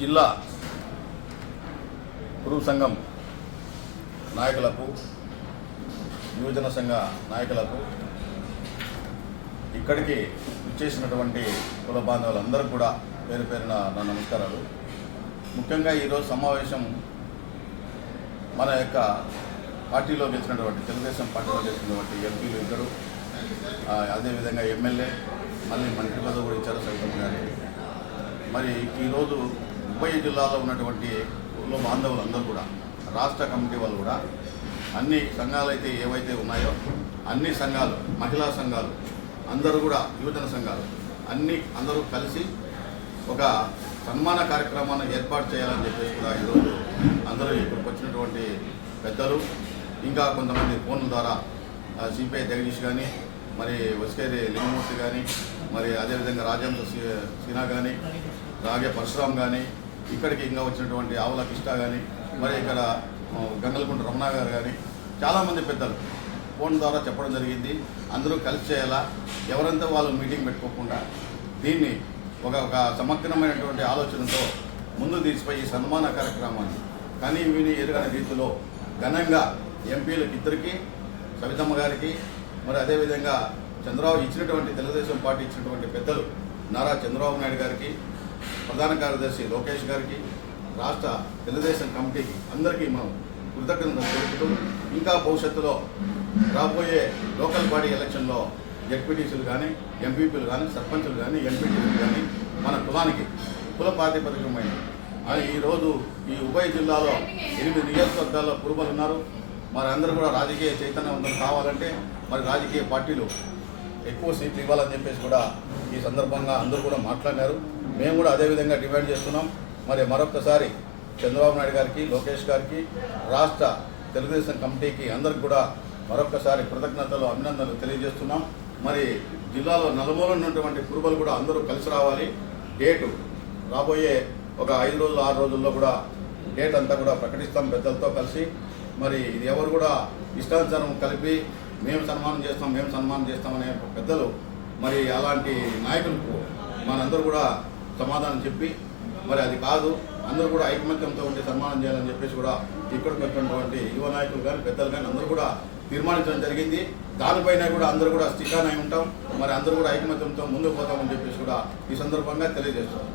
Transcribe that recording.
జిల్లా పురుగు సంఘం నాయకులకు యువజన సంఘ నాయకులకు ఇక్కడికి వచ్చేసినటువంటి కుల బాంధవులందరూ కూడా పేరు పేరున నా నమస్కారాలు. ముఖ్యంగా ఈరోజు సమావేశం మన యొక్క పార్టీలో గెలిచినటువంటి తెలుగుదేశం పార్టీలో గెలిచినటువంటి ఎంపీలు ఇద్దరు. అదేవిధంగా ఎమ్మెల్యే మళ్ళీ మంత్రి పదవి కూడా ఇచ్చారు సైతం గారు. మరి ఈరోజు ఉభయ జిల్లాలో ఉన్నటువంటి కుల బాంధవులందరూ కూడా రాష్ట్ర కమిటీ వాళ్ళు కూడా అన్ని సంఘాలు అయితే ఏవైతే ఉన్నాయో అన్ని సంఘాలు మహిళా సంఘాలు అందరూ కూడా యువజన సంఘాలు అన్ని అందరూ కలిసి ఒక సన్మాన కార్యక్రమాన్ని ఏర్పాటు చేయాలని చెప్పేసి కూడా ఈరోజు అందరూ ఇక్కడికి వచ్చినటువంటి పెద్దలు ఇంకా కొంతమంది ఫోన్ల ద్వారా సిపిఐ జగదీష్ కానీ మరి వసికేరి లింగమూర్తి కానీ మరి అదేవిధంగా రాజేంద్ర సి- సిన్హా కానీ రాగే పరశురామ్ కానీ ఇక్కడికి ఇంకా వచ్చినటువంటి ఆవుల కిష్ట కానీ మరి ఇక్కడ గంగలకుంట రమణ గారు కానీ చాలామంది పెద్దలు ఫోన్ ద్వారా చెప్పడం జరిగింది. అందరూ కలిసి చేయాలా? ఎవరంతా వాళ్ళు మీటింగ్ పెట్టుకోకుండా దీన్ని ఒక ఒక సమగ్రమైనటువంటి ఆలోచనతో ముందు తీసిపోయి ఈ సన్మాన కార్యక్రమాన్ని. కానీ విని ఎరుగని రీతిలో ఘనంగా ఎంపీలకు ఇద్దరికి సవితమ్మ గారికి మరి అదేవిధంగా చంద్రబాబు ఇచ్చినటువంటి తెలుగుదేశం పార్టీ ఇచ్చినటువంటి పెద్దలు నారా చంద్రబాబు నాయుడు గారికి ప్రధాన కార్యదర్శి లోకేష్ గారికి రాష్ట్ర తెలుగుదేశం కమిటీకి అందరికీ మనం కృతజ్ఞతలు తెలుపుతూ ఇంకా భవిష్యత్తులో రాబోయే లోకల్ బాడీ ఎలక్షన్లో జడ్పీటీసీలు కానీ ఎంపీపీలు కానీ సర్పంచులు కానీ ఎంపీటీసీలు కానీ మన కులానికి కుల ప్రాతిపదికమైన ఈరోజు ఈ ఉభయ జిల్లాలో ఎనిమిది నియోజకవర్గాల్లో కురుమలు ఉన్నారు. మరి అందరూ కూడా రాజకీయ చైతన్యవంతం కావాలంటే మరి రాజకీయ పార్టీలు ఎక్కువ సీట్లు ఇవ్వాలని చెప్పేసి కూడా ఈ సందర్భంగా అందరూ కూడా మాట్లాడినారు. మేము కూడా అదేవిధంగా డిమాండ్ చేస్తున్నాం. మరి మరొకసారి చంద్రబాబు నాయుడు గారికి లోకేష్ గారికి రాష్ట్ర తెలుగుదేశం కమిటీకి అందరికి కూడా మరొకసారి కృతజ్ఞతలు అభినందనలు తెలియజేస్తున్నాం. మరి జిల్లాలో నలుమూల ఉన్నటువంటి కురుబలు కూడా అందరూ కలిసి రావాలి. డేటు రాబోయే ఒక ఐదు రోజులు ఆరు రోజుల్లో కూడా డేట్ అంతా కూడా ప్రకటిస్తాం పెద్దలతో కలిసి. మరి ఇది ఎవరు కూడా ఇష్టానుసారం కలిపి మేము సన్మానం చేస్తాం మేము సన్మానం చేస్తామనే పెద్దలు మరి అలాంటి నాయకులకు మనందరూ కూడా సమాధానం చెప్పి మరి అది కాదు. అందరూ కూడా ఐకమత్యంతో ఉండి సన్మానం చేయాలని చెప్పేసి కూడా ఇక్కడికి వచ్చినటువంటి యువ నాయకులు కానీ పెద్దలు కానీ అందరూ కూడా తీర్మానించడం జరిగింది. దానిపైన కూడా అందరూ కూడా స్టికాన్ అయి ఉంటాం. మరి అందరూ కూడా ఐకమత్యంతో ముందుకు పోతామని చెప్పేసి కూడా ఈ సందర్భంగా తెలియజేస్తాం